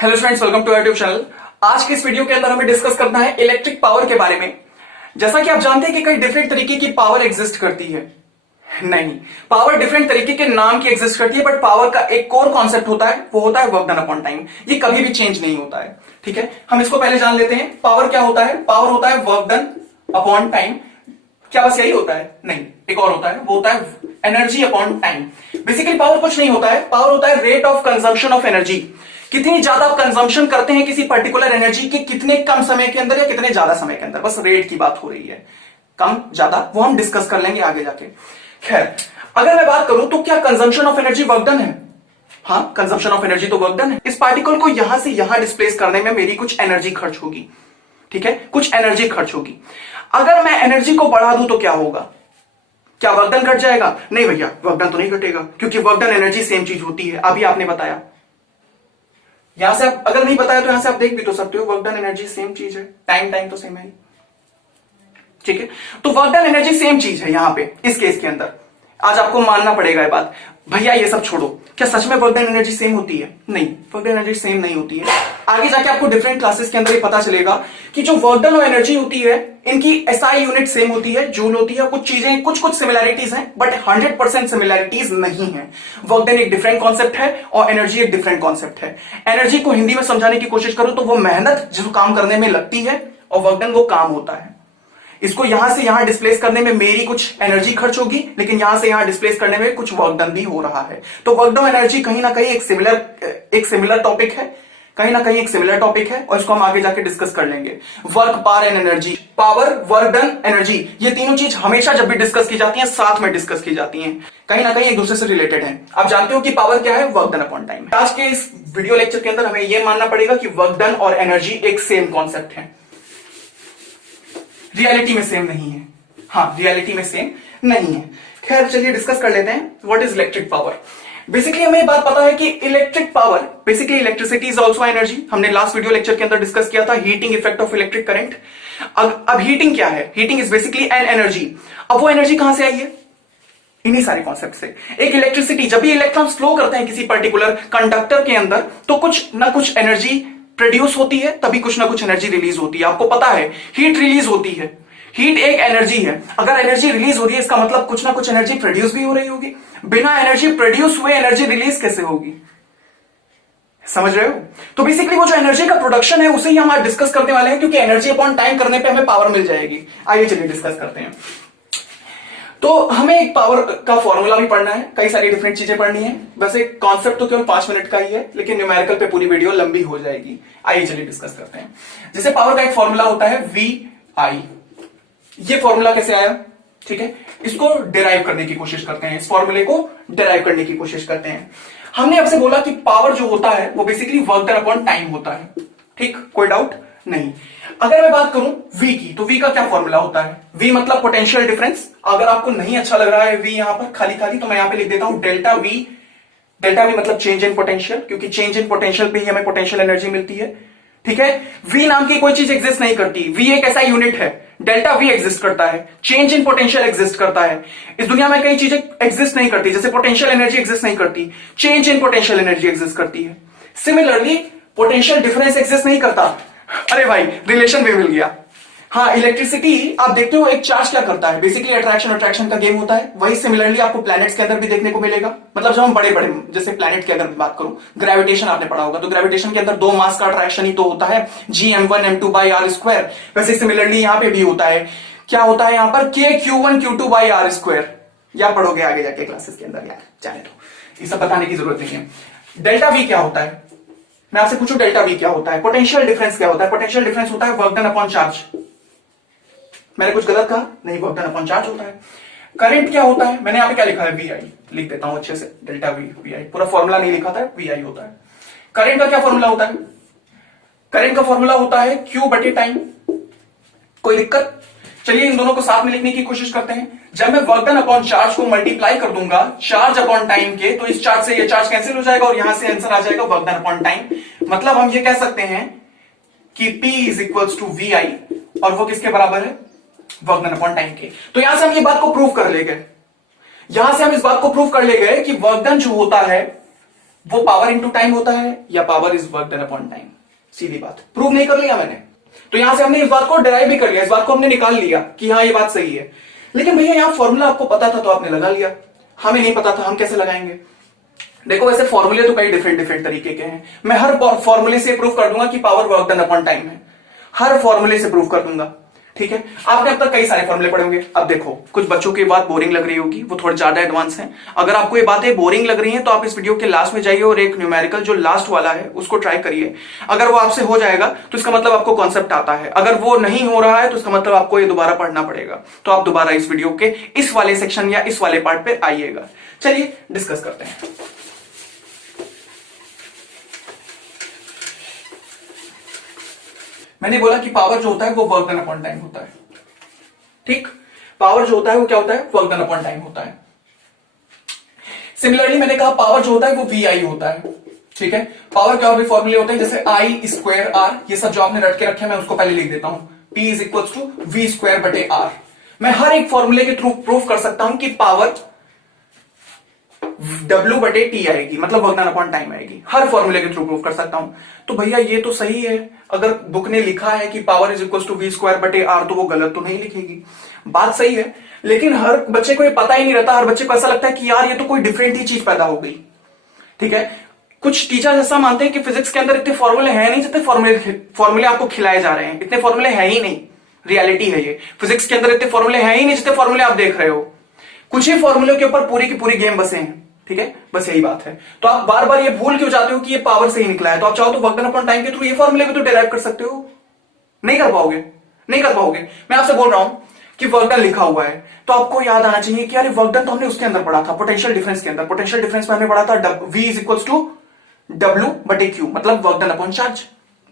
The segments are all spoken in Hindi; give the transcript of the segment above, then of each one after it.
Hello friends, welcome to YouTube channel. आज के इस वीडियो के अंदर हमें डिस्कस करना है इलेक्ट्रिक पावर के बारे में। जैसा कि आप जानते हैं कि कई डिफरेंट तरीके की पावर एग्जिस्ट करती है। नहीं, पावर डिफरेंट तरीके के नाम की एग्जिस्ट करती है, बट पावर का एक कोर कॉन्सेप्ट होता है, वो होता है वर्क डन अपॉन टाइम। ये कभी भी चेंज नहीं होता है। ठीक है, हम इसको पहले जान लेते हैं। पावर क्या होता है? पावर होता है वर्क डन अपॉन टाइम। क्या बस यही होता है? नहीं, एक और होता है, वो होता है energy upon time. Basically power कुछ नहीं होता है, पावर होता है rate of consumption of energy. कितनी ज्यादा आप कंजम्पशन करते हैं किसी पर्टिकुलर एनर्जी की, कितने कम समय के अंदर या कितने ज्यादा समय के अंदर, बस रेट की बात हो रही है। कम ज्यादा वो हम डिस्कस कर लेंगे आगे जाके। खैर, अगर मैं बात करूं तो क्या consumption of energy work done है? हाँ, कंजम्पशन ऑफ एनर्जी तो वर्क डन है। इस पार्टिकल को यहां से यहां डिस्प्लेस करने में मेरी कुछ एनर्जी खर्च होगी। ठीक है, कुछ एनर्जी खर्च होगी। अगर मैं एनर्जी को बढ़ा दूं तो क्या होगा? क्या वर्क डन घट जाएगा? नहीं भैया, वर्क डन तो नहीं घटेगा, क्योंकि वर्क डन एनर्जी सेम चीज होती है। अभी आपने बताया, यहां से आप अगर नहीं बताया तो यहां से आप देख भी तो सकते हो, वर्क डन एनर्जी सेम चीज है, टाइम तो सेम है। ठीक है, तो वर्क डन एनर्जी सेम चीज है यहां पे इस केस के अंदर। आज आपको मानना पड़ेगा ये बात। भैया ये सब छोड़ो, क्या सच में वर्क डन एनर्जी सेम होती है? नहीं, वर्क डन एनर्जी सेम नहीं होती है। आगे जाके आपको डिफरेंट क्लासेस के अंदर ये पता चलेगा कि जो वर्क डन और एनर्जी होती है, इनकी एसआई यूनिट सेम होती है, जूल होती है। कुछ चीजें कुछ सिमिलैरिटीज हैं, बट 100% सिमिलैरिटीज नहीं है। वर्क डन एक डिफरेंट कॉन्सेप्ट है और एनर्जी एक डिफरेंट कॉन्सेप्ट है। एनर्जी को हिंदी में समझाने की कोशिश करो तो वो मेहनत जो काम करने में लगती है, और वर्क डन वो काम होता है। इसको यहां से यहां डिस्प्लेस करने में मेरी कुछ एनर्जी खर्च होगी, लेकिन यहां से यहां डिस्प्लेस करने में कुछ वर्क डन भी हो रहा है। तो वर्क डन एनर्जी कहीं ना कहीं एक सिमिलर टॉपिक है, कहीं ना कहीं एक सिमिलर टॉपिक है, और इसको हम आगे जाके डिस्कस कर लेंगे। Work, power and energy, power, work done, energy, ये तीनों चीज हमेशा जब भी डिस्कस की जाती हैं साथ में डिस्कस की जाती हैं, कहीं ना कहीं एक दूसरे से रिलेटेड है। आप जानते हो कि पावर क्या है? Work done upon time. आज के इस वीडियो लेक्चर के अंदर हमें यह मानना पड़ेगा कि वर्क डन और एनर्जी एक सेम कॉन्सेप्ट है। रियलिटी में सेम नहीं है। हाँ, रियलिटी में सेम नहीं है। खैर, चलिए डिस्कस कर लेते हैं what is electric power. Basically हमें बात पता है कि electric power, basically electricity is also energy. हमने लास्ट वीडियो लेक्चर के अंदर डिस्कस किया था heating effect of electric current. अब हीटिंग क्या है? Heating is basically an energy. अब वो एनर्जी कहां से आई है? इन्हीं सारे कॉन्सेप्ट से। एक इलेक्ट्रिसिटी, जब भी इलेक्ट्रॉन्स फ्लो करते हैं किसी पर्टिकुलर कंडक्टर के अंदर, तो कुछ ना कुछ एनर्जी प्रोड्यूस होती है, तभी कुछ ना कुछ एनर्जी रिलीज होती है। आपको पता है हीट रिलीज होती है, हीट एक एनर्जी है। अगर एनर्जी रिलीज हो रही है, इसका मतलब कुछ ना कुछ एनर्जी प्रोड्यूस भी हो रही होगी। बिना एनर्जी प्रोड्यूस हुए एनर्जी रिलीज कैसे होगी? समझ रहे हो? तो बेसिकली वो जो एनर्जी का प्रोडक्शन है उसे ही हम आज डिस्कस करने वाले हैं, क्योंकि एनर्जी अपॉन टाइम करने पे हमें पावर मिल जाएगी। आइए चलिए डिस्कस करते हैं। तो हमें एक पावर का फॉर्मूला भी पढ़ना है, कई सारी डिफरेंट चीजें पढ़नी है। वैसे कॉन्सेप्ट तो केवल 5 मिनट का ही है, लेकिन न्यूमेरिकल पे पूरी वीडियो लंबी हो जाएगी। आइए चलिए डिस्कस करते हैं। जैसे पावर का एक फॉर्मूला होता है VI। ये फॉर्मूला कैसे आया? ठीक है, इसको डिराइव करने की कोशिश करते हैं, इस फॉर्मूले को डिराइव करने की कोशिश करते हैं। हमने आपसे बोला कि पावर जो होता है वो basically work done upon time होता है। ठीक, कोई डाउट नहीं। अगर मैं बात करूं V की, तो V का क्या फॉर्मूला होता है? V मतलब पोटेंशियल डिफरेंस। अगर आपको नहीं अच्छा लग रहा है V यहां पर खाली खाली, तो मैं यहां पे लिख देता हूं डेल्टा V। डेल्टा V मतलब चेंज इन पोटेंशियल, क्योंकि चेंज इन पोटेंशियल पे ही हमें पोटेंशियल एनर्जी मिलती है। ठीक है, V नाम की कोई चीज एग्जिस्ट नहीं करती। V एक ऐसा यूनिट है, डेल्टा V एग्जिस्ट करता है, चेंज इन पोटेंशियल एग्जिस्ट करता है। इस दुनिया में कई चीजें एग्जिस्ट नहीं करती, जैसे पोटेंशियल एनर्जी एग्जिस्ट नहीं करती, change in potential energy exist करती है। सिमिलरली पोटेंशियल डिफरेंस एग्जिस्ट नहीं करता। अरे भाई, रिलेशन भी मिल गया। हाँ, इलेक्ट्रिसिटी आप देखते हो एक चार्ज क्या करता है? बेसिकली अट्रैक्शन अट्रैक्शन का गेम होता है। वही सिमिलरली आपको प्लैनेट्स के अंदर भी देखने को मिलेगा। मतलब जब हम बड़े बड़े, जैसे प्लैनेट की अगर बात करूं, ग्रेविटेशन आपने पढ़ा होगा, तो ग्रेविटेशन के अंदर 2 मास का अट्रैक्शन ही तो होता है, Gm1m2/r²। वैसे सिमिलरली यहां पे भी होता है। क्या होता है यहां पर? K(q1q2/r²। या पढ़ोगे आगे जाके क्लासेस के अंदर, यार जाने दो, ये सब बताने की जरूरत नहीं है। डेल्टा V क्या होता है? मैं आपसे पूछूं डेल्टा V क्या होता है? पोटेंशियल डिफरेंस क्या होता है? पोटेंशियल डिफरेंस होता है वर्क डन अपॉन चार्ज। मैंने कुछ गलत कहा? नहीं, वर्क डन अपॉन चार्ज होता है। करंट क्या होता है? मैंने यहां पे क्या लिखा है? VI लिख देता हूं अच्छे से, डेल्टा VI। पूरा फॉर्मूला नहीं लिखा था, VI होता है। करंट का क्या फॉर्मूला होता है? करंट का फॉर्मूला होता है Q/टाइम। कोई दिक्कत? चलिए इन दोनों को साथ में लिखने की कोशिश करते हैं। जब मैं वर्क डन अपॉन चार्ज को मल्टीप्लाई कर दूंगा चार्ज अपॉन टाइम के, तो इस चार्ज से ये चार्ज कैंसिल हो जाएगा और यहां से आंसर आ जाएगा वर्क डन अपॉन टाइम। मतलब हम ये कह सकते हैं कि P = VI, और वो किसके बराबर है? वर्क डन अपॉन टाइम के। तो यहां से हम ये बात को प्रूव कर ले गए, यहां से हम इस बात को प्रूव कर ले गए कि वर्क डन जो होता है वो पावर इंटू टाइम होता है या power is work done upon time. सीधी बात, प्रूव नहीं कर लिया मैंने, तो यहां से हमने इस बात को डिराइव भी कर लिया, इस बात को हमने निकाल लिया कि हाँ ये बात सही है। लेकिन भैया यहां फॉर्मूला आपको पता था तो आपने लगा लिया, हमें नहीं पता था, हम कैसे लगाएंगे? देखो वैसे फॉर्मूले तो कई डिफरेंट डिफरेंट तरीके के हैं, मैं हर फॉर्मूले से प्रूव कर दूंगा कि power work done upon time है, हर फॉर्मूले से प्रूव कर दूंगा। ठीक है, आपने अब तक कई सारे फॉर्मूले पढ़े होंगे। अब देखो कुछ बच्चों की बात बोरिंग लग रही होगी, वो थोड़ा ज्यादा एडवांस है। अगर आपको ये बातें बोरिंग लग रही हैं तो आप इस वीडियो के लास्ट में जाइए और एक न्यूमेरिकल जो लास्ट वाला है उसको ट्राई करिए। अगर वो आपसे हो जाएगा तो इसका मतलब आपको कॉन्सेप्ट आता है, अगर वो नहीं हो रहा है तो इसका मतलब आपको ये दोबारा पढ़ना पड़ेगा। तो आप दोबारा इस वीडियो के इस वाले सेक्शन या इस वाले पार्ट पे आइएगा। चलिए डिस्कस करते हैं। मैंने बोला कि पावर जो होता है वो वर्क डन अपॉन टाइम होता है। ठीक, पावर जो होता है वो क्या होता है? वर्क डन अपॉन टाइम होता है। सिमिलरली मैंने कहा पावर जो होता है वो VI होता है। ठीक है, पावर के और भी फॉर्मूले होते हैं, जैसे I स्क्वायर R, ये सब जो आपने रट के रखे हैं मैं उसको पहले लिख देता हूं, P is equal to V square बटे R। मैं हर एक फॉर्मूले के थ्रू प्रूफ कर सकता हूं कि पावर W बटे T आएगी, मतलब वर्क डन अपॉन टाइम आएगी, हर फॉर्मूले के थ्रू प्रूफ कर सकता हूं। तो भैया ये तो सही है, अगर बुक ने लिखा है कि power is equal to V square बटे R तो वो गलत तो नहीं लिखेगी, बात सही है। लेकिन हर बच्चे को ये पता ही नहीं रहता, हर बच्चे को ऐसा लगता है कि यार ये तो कोई डिफरेंट ही चीज पैदा हो गई। ठीक है, कुछ टीचर्स ऐसा मानते हैं कि फिजिक्स के अंदर इतने फॉर्मूले हैं नहीं जितने फॉर्मूले आपको खिलाए जा रहे हैं, इतने फॉर्मूले हैं ही नहीं। रियलिटी है ये, फिजिक्स के अंदर इतने फॉर्मूले हैं ही नहीं जितने फॉर्मूले आप देख रहे हो। कुछ ही फॉर्मूले के ऊपर पूरी की पूरी गेम बसे हैं। ठीक है, बस यही बात है। तो आप बार बार ये भूल क्यों जाते हो कि ये पावर से ही निकला है? तो आप चाहो तो वर्क डन अपॉन टाइम के थ्रू ये फॉर्मूले भी तो डिराइव कर सकते हो। नहीं कर पाओगे, नहीं कर पाओगे। मैं आपसे बोल रहा हूं कि वर्क डन लिखा हुआ है तो आपको याद आना चाहिए कि यार वर्क डन तो हमने उसके अंदर पढ़ा था, पोटेंशियल डिफरेंस के अंदर। पोटेंशियल डिफरेंस में हमने पढ़ा था V is equal to W बटे Q, मतलब वर्क डन अपॉन चार्ज।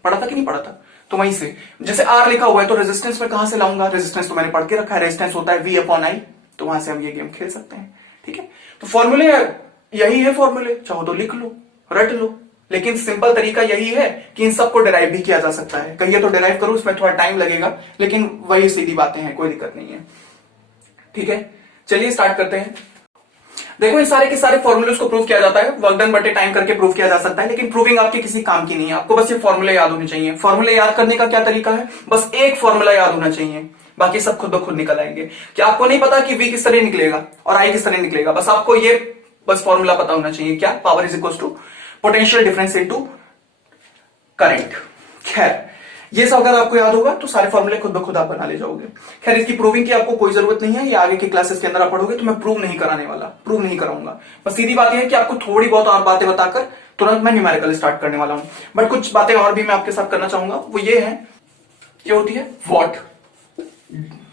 पढ़ा था कि नहीं पढ़ा था? तो वहीं से जैसे R लिखा हुआ है तो रेजिस्टेंस में कहां से लाऊंगा? रेजिस्टेंस तो मैंने पढ़ के रखा है, रेजिस्टेंस होता है V अपॉन I, तो वहां से हम ये गेम खेल सकते हैं। ठीक है, तो फॉर्मूले यही है, फॉर्मूले चाहो तो लिख लो, रट लो, लेकिन सिंपल तरीका यही है कि इन सबको डिराइव भी किया जा सकता है। कहिए तो डिराइव करो, इसमें थोड़ा टाइम लगेगा, लेकिन वही सीधी बातें हैं, कोई दिक्कत नहीं है। ठीक है, चलिए स्टार्ट करते हैं। देखो, इस सारे के सारे फॉर्मूले को प्रूव किया जाता है, वर्क डन बटे टाइम करके प्रूव किया जा सकता है, लेकिन प्रूविंग आपके किसी काम की नहीं है। आपको बस ये फॉर्मूले याद होने चाहिए। फॉर्मूले याद करने का क्या तरीका है? बस एक फॉर्मूला याद होना चाहिए, बाकी सब खुद ब खुद निकल आएंगे। कि आपको नहीं पता कि V किस तरह निकलेगा और I किस तरह निकलेगा, बस आपको ये बस फॉर्मूला पता होना चाहिए। क्या? Power is equal to potential difference into current. खैर, ये सब अगर आपको याद होगा तो सारे फॉर्मूले खुद ब खुद आप बना ले जाओगे। खैर, इसकी प्रूविंग की आपको कोई जरूरत नहीं है, ये आगे की क्लासेस के अंदर आप पढ़ोगे तो मैं प्रूव नहीं कराने वाला, प्रूव नहीं कराऊंगा। बस सीधी बात यह है कि आपको थोड़ी बहुत और बातें बताकर तुरंत मैं न्यूमेरिकल स्टार्ट करने वाला हूं। बट कुछ बातें और भी मैं आपके साथ करना चाहूंगा, वो ये है, ये होती है वॉट,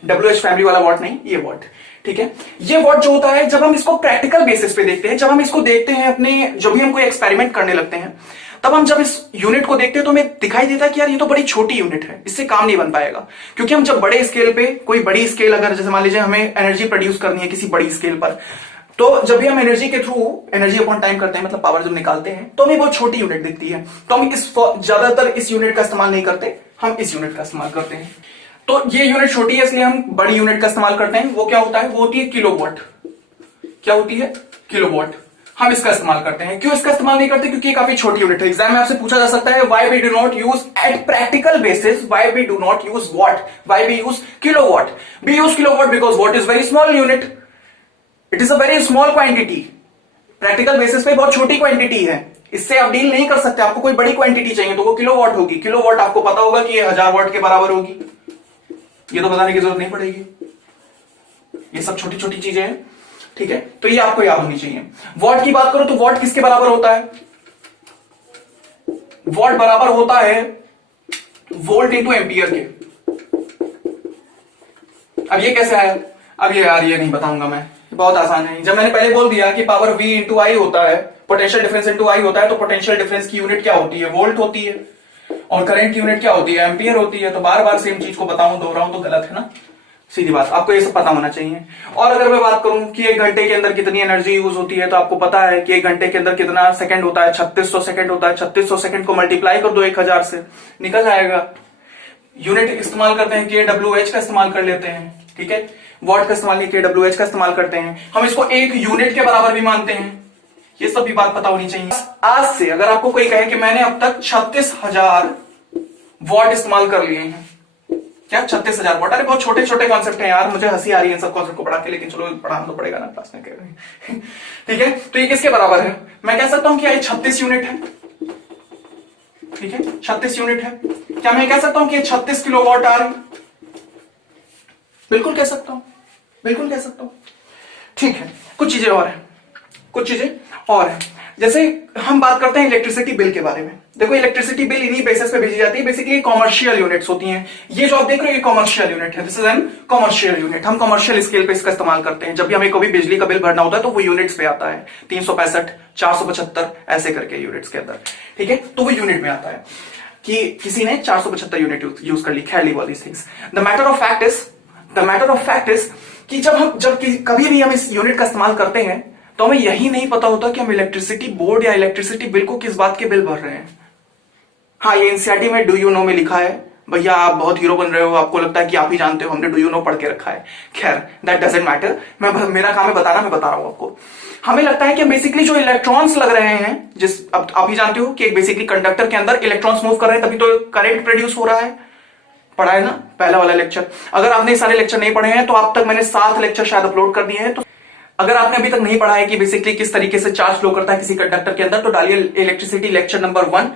WH फैमिली वाला वॉट नहीं, ये वॉट। ठीक है, ये वॉट जो होता है जब हम इसको प्रैक्टिकल बेसिस पे देखते हैं, जब हम इसको देखते हैं अपने, जब भी हम कोई एक्सपेरिमेंट करने लगते हैं, तब हम जब इस यूनिट को देखते हैं तो हमें दिखाई देता है कि यार ये तो बड़ी छोटी यूनिट है, इससे काम नहीं बन पाएगा। क्योंकि हम जब बड़े स्केल पे, कोई बड़ी स्केल, अगर जैसे मान लीजिए हमें एनर्जी प्रोड्यूस करनी है किसी बड़ी स्केल पर, तो जब भी हम एनर्जी के थ्रू एनर्जी अपॉन टाइम करते हैं, मतलब पावर जब निकालते हैं, तो हमें बहुत छोटी यूनिट दिखती है। तो हम ज्यादातर इस यूनिट का इस्तेमाल नहीं करते, हम इस यूनिट का इस्तेमाल करते हैं। तो ये यूनिट छोटी है इसलिए हम बड़ी यूनिट का इस्तेमाल करते हैं। वो क्या होता है? वो होती है किलोवाट। क्या होती है? किलोवाट। हम इसका इस्तेमाल करते हैं। क्यों इसका इस्तेमाल नहीं करते? क्योंकि ये काफी छोटी यूनिट है। एग्जाम में आपसे पूछा जा सकता है why we do not use at practical basis, why we do not use watt, why we use kilowatt. We use kilowatt because watt is very small unit, it is a very small quantity. Practical basis पे बहुत छोटी क्वांटिटी है, इससे आप डील नहीं कर सकते। आपको कोई बड़ी क्वांटिटी चाहिए तो वो किलोवाट होगी। किलोवाट आपको पता होगा कि ये 1000 वाट के बराबर होगी, ये तो बताने की जरूरत नहीं पड़ेगी, ये सब छोटी छोटी चीजें हैं। ठीक है, तो ये आपको याद होनी चाहिए। वॉट की बात करो तो वॉट किसके बराबर होता है? वॉट बराबर होता है वोल्ट इंटू एम्पियर के। अब ये कैसे आया? अब ये यार ये नहीं बताऊंगा मैं, बहुत आसान है। जब मैंने पहले बोल दिया कि पावर V इंटू आई होता है, पोटेंशियल डिफरेंस इंटू आई होता है, तो पोटेंशियल डिफरेंस की यूनिट क्या होती है? वोल्ट होती है, और करंट की यूनिट क्या होती है? एम्पियर होती है। तो बार बार सेम चीज को बताऊं, दोहराऊं तो गलत है ना, सीधी बात। आपको ये सब पता होना चाहिए। और अगर मैं बात करूं कि एक घंटे के अंदर कितनी एनर्जी यूज होती है, तो आपको पता है कि एक घंटे के अंदर कितना सेकंड होता है? 3600 सेकंड होता है। 3600 सेकंड को मल्टीप्लाई कर दो 1000 से, निकल आएगा। यूनिट इस्तेमाल करते हैं kWh का इस्तेमाल कर लेते हैं। ठीक है, वॉट का इस्तेमाल नहीं, kWh का इस्तेमाल करते हैं। हम इसको एक यूनिट के बराबर भी मानते हैं। ये सब भी बात पता होनी चाहिए। आज से अगर आपको कोई कहे कि मैंने अब तक 36,000 वॉट इस्तेमाल कर लिए हैं, क्या 36,000 वॉट? अरे बहुत छोटे छोटे कॉन्सेप्ट हैं यार, मुझे हंसी आ रही है सब कॉन्सेप्ट को पढ़ा के, लेकिन चलो पढ़ाना तो पड़ेगा ना क्लास में। ठीक है, तो ये किसके बराबर है? मैं कह सकता हूं कि ये 36 यूनिट है। ठीक है, 36 यूनिट है। क्या मैं कह सकता हूं कि 36 किलोवाट आवर है? बिल्कुल कह सकता हूं, बिल्कुल कह सकता हूं। ठीक है, कुछ चीजें और है, कुछ चीजें और है। जैसे हम बात करते हैं इलेक्ट्रिसिटी बिल के बारे में। देखो इलेक्ट्रिसिटी बिल इन्हीं बेसिस पे भेजी जाती है, बेसिकली कॉमर्शियल यूनिट्स होती हैं। ये जो आप देख रहे हो ये कॉमर्शियल यूनिट है, this is an commercial unit. हम कॉमर्शियल स्केल पे इसका इस्तेमाल करते हैं। जब भी हमें कभी बिजली का बिल भरना होता है तो वो यूनिट्स पे आता है, 365, 475 ऐसे करके यूनिट्स के अंदर। ठीक है, तो वो यूनिट में आता है कि किसी ने 475 यूनिट यूज कर ली। खैर leave all these things. The matter of fact is कि जब कभी भी हम इस यूनिट का इस्तेमाल करते हैं तो हमें यही नहीं पता होता कि हम इलेक्ट्रिसिटी बोर्ड या इलेक्ट्रिसिटी बिल को किस बात के बिल भर रहे हैं। हाँ, ये एनसीईआरटी में डू यू नो में लिखा है। भैया आप बहुत हीरो बन रहे हो, आपको लगता है कि आप ही जानते हो, हमने डू यू नो पढ़ के रखा है। खैर दैट डजंट मैटर, मेरा काम है बताना, मैं बता रहा हूं आपको। हमें लगता है कि बेसिकली जो इलेक्ट्रॉन्स लग रहे हैं, अब आप ही जानते हो कि एक बेसिकली कंडक्टर के अंदर इलेक्ट्रॉन्स मूव कर रहे हैं तभी तो करंट प्रोड्यूस हो रहा है। पढ़ा है ना पहला वाला लेक्चर? अगर आपने सारे लेक्चर नहीं पढ़े हैं तो आप तक मैंने 7 लेक्चर शायद अपलोड कर दिए हैं। तो अगर आपने अभी तक नहीं पढ़ा है कि बेसिकली किस तरीके से चार्ज फ्लो करता है किसी कंडक्टर के अंदर, तो डालिए electricity lecture number 1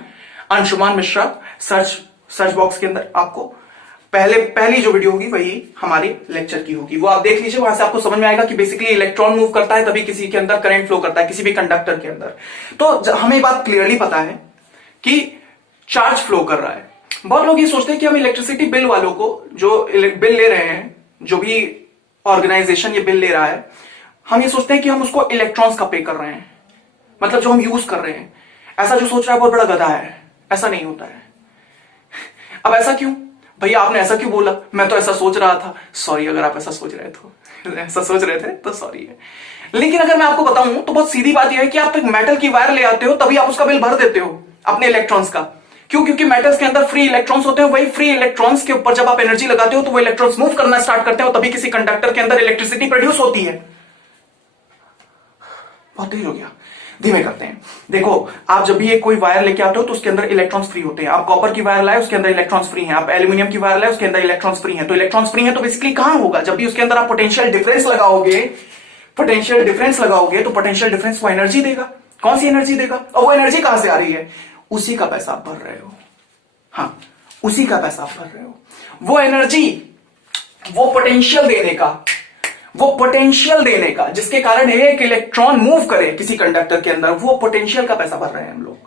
Anshuman Mishra search box के अंदर। आपको पहली जो वीडियो होगी वही हमारे लेक्चर की होगी, वो आप देख लीजिए। वहां से आपको समझ में आएगा कि बेसिकली इलेक्ट्रॉन मूव करता है तभी किसी के अंदर करंट फ्लो करता है, किसी भी कंडक्टर के अंदर। तो हमें बात क्लियरली पता है कि चार्ज फ्लो कर रहा है। बहुत लोग ये सोचते हैं कि हम इलेक्ट्रिसिटी बिल वालों को जो बिल ले रहे हैं, जो भी ऑर्गेनाइजेशन ये बिल ले रहा है, हम ये सोचते हैं कि हम उसको इलेक्ट्रॉन्स का पे कर रहे हैं, मतलब जो हम यूज कर रहे हैं। ऐसा जो सोच रहा है बहुत बड़ा गधा है, ऐसा नहीं होता है। अब ऐसा क्यों भैया, आपने ऐसा क्यों बोला? मैं तो ऐसा सोच रहा था। सॉरी अगर आप ऐसा सोच रहे थे तो सॉरी है। लेकिन अगर मैं आपको बताऊं तो बहुत सीधी बात यह है कि आप एक मेटल की वायर ले आते हो तभी आप उसका बिल भर देते हो अपने इलेक्ट्रॉन्स का। क्यों? क्योंकि मेटल्स के अंदर फ्री इलेक्ट्रॉन्स होते हैं। वही फ्री इलेक्ट्रॉन्स के ऊपर जब आप एनर्जी लगाते हो तो वो इलेक्ट्रॉन्स मूव करना स्टार्ट करते हो, तभी किसी कंडक्टर के अंदर इलेक्ट्रिसिटी प्रोड्यूस होती है। बहुत तेज हो गया, धीमे करते हैं। देखो आप जब भी एक कोई वायर लेके आते हो तो उसके अंदर इलेक्ट्रॉन्स फ्री होते हैं। आप कॉपर की वायर लाए उसके अंदर इलेक्ट्रॉन्स फ्री हैं, आप एल्यूमिनियम की वायर लाए उसके अंदर इलेक्ट्रॉन्स फ्री हैं। तो इलेक्ट्रॉन्स फ्री हैं तो बेसिकली कहां होगा? जब भी उसके अंदर आप पोटेंशियल डिफरेंस लगाओगे तो पोटेंशियल डिफरेंस वो एनर्जी देगा। कौन सी एनर्जी देगा? और वो एनर्जी कहां से आ रही है? उसी का पैसा आप भर रहे हो। हाँ, उसी का पैसा आप भर रहे हो। वो एनर्जी, वो पोटेंशियल देने का जिसके कारण एक इलेक्ट्रॉन मूव करे किसी कंडक्टर के अंदर, वो पोटेंशियल का पैसा भर रहे हैं हम लोग।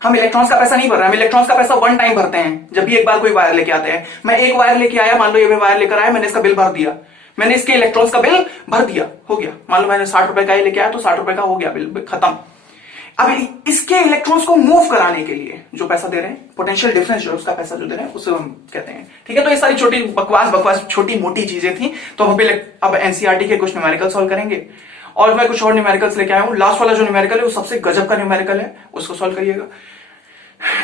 हम इलेक्ट्रॉन्स का पैसा नहीं भर रहे हैं। हम इलेक्ट्रॉन्स का पैसा वन टाइम भरते हैं जब भी एक बार कोई वायर लेके आते हैं। मैं एक वायर लेके आया, मान लो ये वायर लेकर आया, मैंने इसका बिल भर दिया, मैंने इसके इलेक्ट्रॉन्स का बिल भर दिया, हो गया। मान लो मैंने 60 रुपए का लेके आया तो 60 रुपए का हो गया बिल, खत्म। अब इसके इलेक्ट्रॉन्स को मूव कराने के लिए जो पैसा दे रहे हैं, पोटेंशियल डिफरेंस जो उसका पैसा जो दे रहे हैं, उसे हम कहते हैं। ठीक है, तो ये सारी छोटी बकवास छोटी मोटी चीजें थी। तो हम अब एनसीईआरटी के कुछ न्यूमेरिकल सॉल्व करेंगे और मैं कुछ और न्यूमेरिकल्स लेके आया हूं। लास्ट वाला जो न्यूमेरिकल है वो सबसे गजब का न्यूमेरिकल है, उसको सॉल्व करिएगा।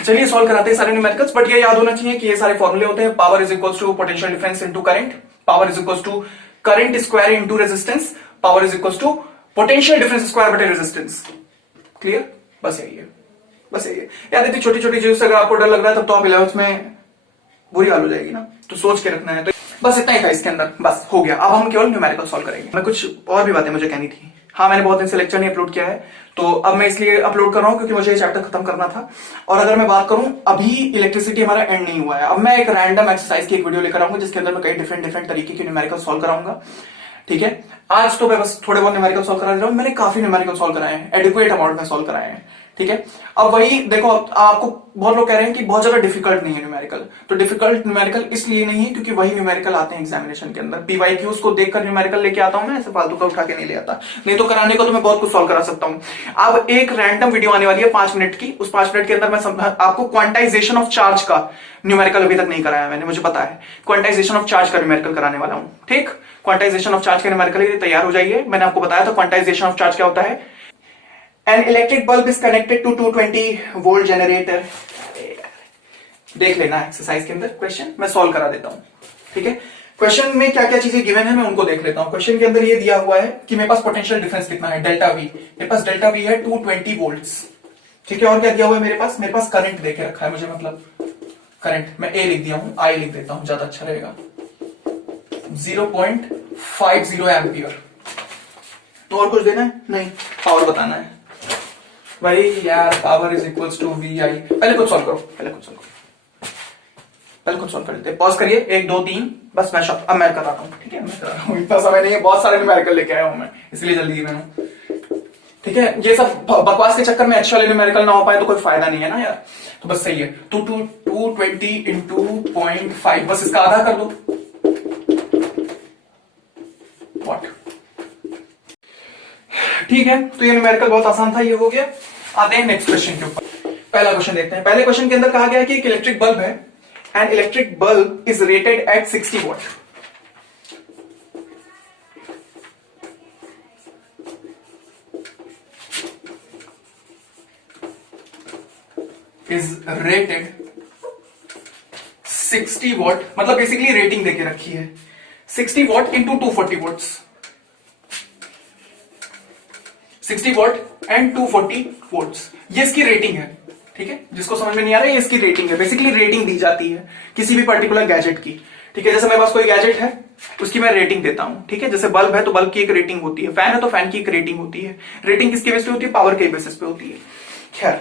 चलिए सॉल्व कराते हैं सारे न्यूमेरिकल्स। बट ये याद होना चाहिए कि ये सारे फॉर्मूले होते हैं। Power is equal to potential difference into current, power is equal to current square into resistance, power is equal to potential difference square बटे रेजिस्टेंस। क्लियर? बस यही है। याद इतनी छोटी छोटी चीजों से अगर आपको डर लग रहा है तब तो आप 11th में बुरी हाल हो जाएगी ना, तो सोच के रखना है। तो बस इतना ही था इसके अंदर, बस हो गया। अब हम केवल न्यूमेरिकल सॉल्व करेंगे। मैं कुछ और भी बातें मुझे कहनी थी। हाँ, मैंने बहुत दिन से लेक्चर नहीं अपलोड किया है, तो अब मैं इसलिए अपलोड कर रहा हूं क्योंकि मुझे ये चैप्टर खत्म करना था। और अगर मैं बात करूं, अभी इलेक्ट्रिसिटी हमारा एंड नहीं हुआ है। अब मैं एक रैंडम एक्सरसाइज की एक वीडियो लेकर आऊंगा जिसके अंदर मैं कई डिफरेंट तरीके के न्यूमेरिकल सॉल्व कराऊंगा। ठीक है, आज तो मैं बस थोड़े बहुत न्यूमेरिकल सॉल्व करा रहा हूं। मैंने काफी न्यूमेरिकल सॉल्व कराए हैं, एडिक्वेट अमाउंट में सॉल्व कराए हैं। ठीक है, अब वही देखो, आपको बहुत लोग कह रहे हैं कि बहुत ज्यादा डिफिकल्ट नहीं है न्यूमेरिकल। तो डिफिकल्ट न्यूमेरिकल इसलिए नहीं है क्योंकि वही न्यूमेरिकल आते हैं एग्जामिनेशन के अंदर। पीवाईक्यूज को देखकर न्यूमेरिकल लेके आता हूं मैं, ऐसे फालतू का उठा के नहीं ले आता। नहीं तो कराने को तो मैं बहुत कुछ सॉल्व करा सकता हूं। अब एक रैंडम वीडियो आने वाली है 5 मिनट की, उस 5 मिनट के अंदर मैं आपको क्वांटाइजेशन ऑफ चार्ज का न्यूमेरिकल अभी तक नहीं कराया मैंने, मुझे पता है। क्वांटाइजेशन ऑफ चार्ज का न्यूमेरिकल कराने वाला हूं। ठीक, क्वांटाइजेशन ऑफ चार्ज का न्यूमेरिकल के लिए तैयार हो जाइए। मैंने आपको बताया था क्वांटाइजेशन ऑफ चार्ज क्या होता है। An electric bulb is connected to 220 volt generator। देख लेना एक्सरसाइज के अंदर क्वेश्चन मैं सॉल्व करा देता हूं। ठीक है, क्वेश्चन में क्या क्या चीजें गिवन है मैं उनको देख लेता हूं। क्वेश्चन के अंदर ये दिया हुआ है कि मेरे पास पोटेंशियल डिफरेंस कितना है, डेल्टा वी। मेरे पास डेल्टा वी है 220 वोल्ट्स, ठीक है। और क्या दिया हुआ है मेरे पास करंट देके रखा है मुझे, मतलब करंट मैं ए लिख दिया हूं, आई लिख देता हूं, ज्यादा अच्छा रहेगा, 0.50 एम्पियर। तो और कुछ देना है? नहीं, पावर बताना है भाई यार। Power is equals to V I. पहले खुद सॉल्व करो, पहले खुद सॉल्व कर लेते हैं। पॉज करिए, 1 2 3, बस मैं अब मैं कर रहा हूं, ठीक है। मैं कर रहा हूं, इतना समय नहीं है, बहुत सारे न्यूमेरिकल लेके आया हूं मैं, इसलिए जल्दी में हूं, ठीक है। ये सब बकवास के चक्कर में अच्छे वाले न्यूमेरिकल ना हो पाए तो कोई फायदा नहीं है ना यार। तो बस सही है, 220 इंटू 0.5, बस इसका आधा कर दो, व्हाट, ठीक है। तो ये न्यूमेरिकल बहुत आसान था, ये हो गया। आते हैं नेक्स्ट क्वेश्चन के ऊपर। पहला क्वेश्चन देखते हैं। पहले क्वेश्चन के अंदर कहा गया है कि एक इलेक्ट्रिक बल्ब है and electric bulb is rated eight 60 what. Is rated 60 what, मतलब बेसिकली रेटिंग देके रखी है 60 what into 240 votes, 60 what and 240 volts, ये इसकी रेटिंग है, ठीक है। जिसको समझ में नहीं आ रहा है, ये इसकी रेटिंग है। बेसिकली रेटिंग दी जाती है किसी भी पर्टिकुलर गैजेट की, ठीक है। जैसे मेरे पास कोई गैजेट है, उसकी मैं रेटिंग देता हूं, ठीक है। जैसे बल्ब है तो बल्ब की एक रेटिंग होती है, फैन है तो फैन की एक रेटिंग होती है। रेटिंग किसके बेसिस पे होती है? पावर के बेसिस पे होती है। खैर,